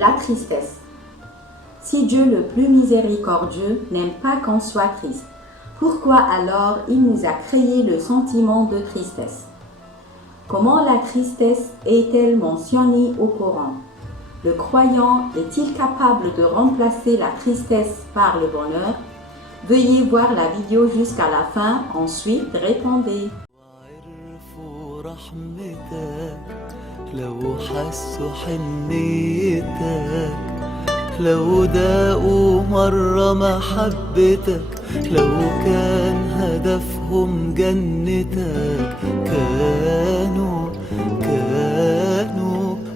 La tristesse. Si Dieu le plus miséricordieux n'aime pas qu'on soit triste, pourquoi alors il nous a créé le sentiment de tristesse? Comment la tristesse est-elle mentionnée au Coran? Le croyant est-il capable de remplacer la tristesse par le bonheur? Veuillez voir la vidéo jusqu'à la fin, ensuite répondez. لو داقوا مرة محبتك لو كان هدفهم جنتك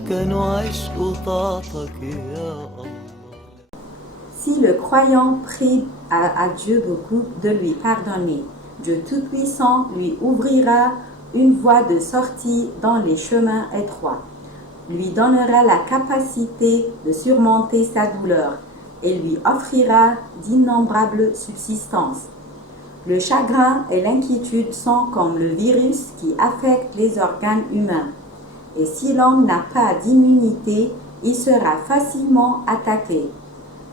كانوا عشقوا طاعتك يا الله. Si le croyant prie à Dieu beaucoup de lui pardonner, Dieu Tout-Puissant lui ouvrira une voie de sortie dans les chemins étroits, lui donnera la capacité de surmonter sa douleur et lui offrira d'innombrables subsistances. Le chagrin et l'inquiétude sont comme le virus qui affecte les organes humains. Et si l'homme n'a pas d'immunité, il sera facilement attaqué.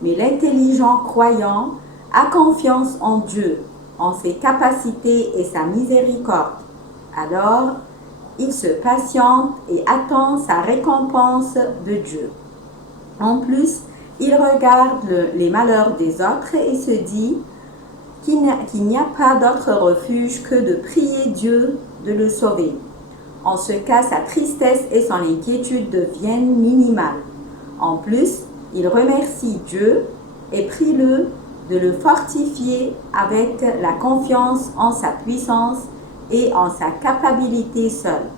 Mais l'intelligent croyant a confiance en Dieu, en ses capacités et sa miséricorde. Alors, il se patiente et attend sa récompense de Dieu. En plus, il regarde les malheurs des autres et se dit qu'il n'y a pas d'autre refuge que de prier Dieu de le sauver. En ce cas, sa tristesse et son inquiétude deviennent minimales. En plus, il remercie Dieu et prie-le de le fortifier avec la confiance en sa puissance et en sa capacité seule.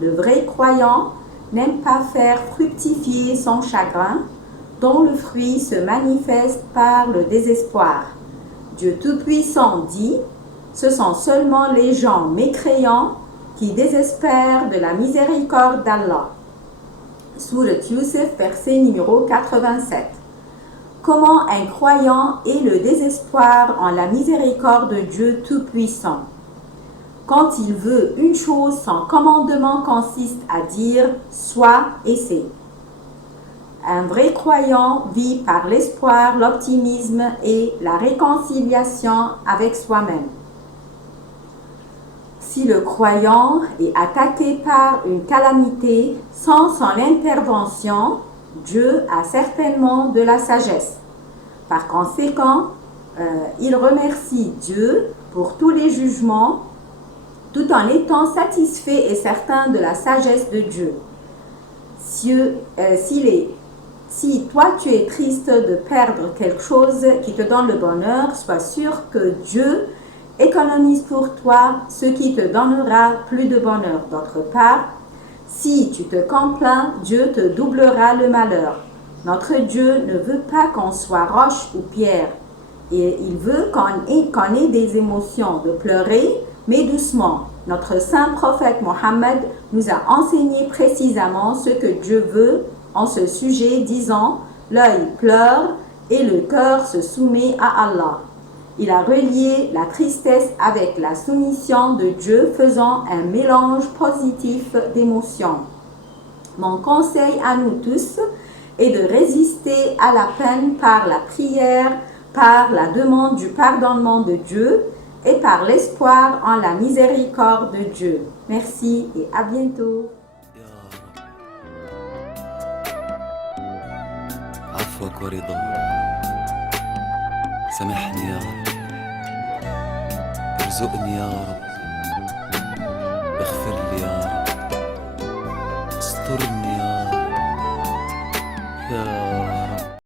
Le vrai croyant n'aime pas faire fructifier son chagrin, dont le fruit se manifeste par le désespoir. Dieu Tout-Puissant dit, ce sont seulement les gens mécréants qui désespèrent de la miséricorde d'Allah. Sourate Youssef, verset numéro 87. Comment un croyant ait le désespoir en la miséricorde de Dieu Tout-Puissant? Quand il veut une chose, son commandement consiste à dire « sois et c'est ». Un vrai croyant vit par l'espoir, l'optimisme et la réconciliation avec soi-même. Si le croyant est attaqué par une calamité, sans son intervention, Dieu a certainement de la sagesse. Par conséquent, il remercie Dieu pour tous les jugements, tout en étant satisfait et certain de la sagesse de Dieu. Si toi tu es triste de perdre quelque chose qui te donne le bonheur, sois sûr que Dieu économise pour toi ce qui te donnera plus de bonheur. D'autre part, si tu te complains, Dieu te doublera le malheur. Notre Dieu ne veut pas qu'on soit roche ou pierre. Et il veut qu'on ait des émotions, de pleurer, mais doucement. Notre saint prophète Mohammed nous a enseigné précisément ce que Dieu veut en ce sujet, disant « L'œil pleure et le cœur se soumet à Allah ». Il a relié la tristesse avec la soumission de Dieu, faisant un mélange positif d'émotions. Mon conseil à nous tous est de résister à la peine par la prière, par la demande du pardonnement de Dieu et par l'espoir en la miséricorde de Dieu. Merci et à bientôt. عفوك ورضاك سامحني يا رب ارزقني يا رب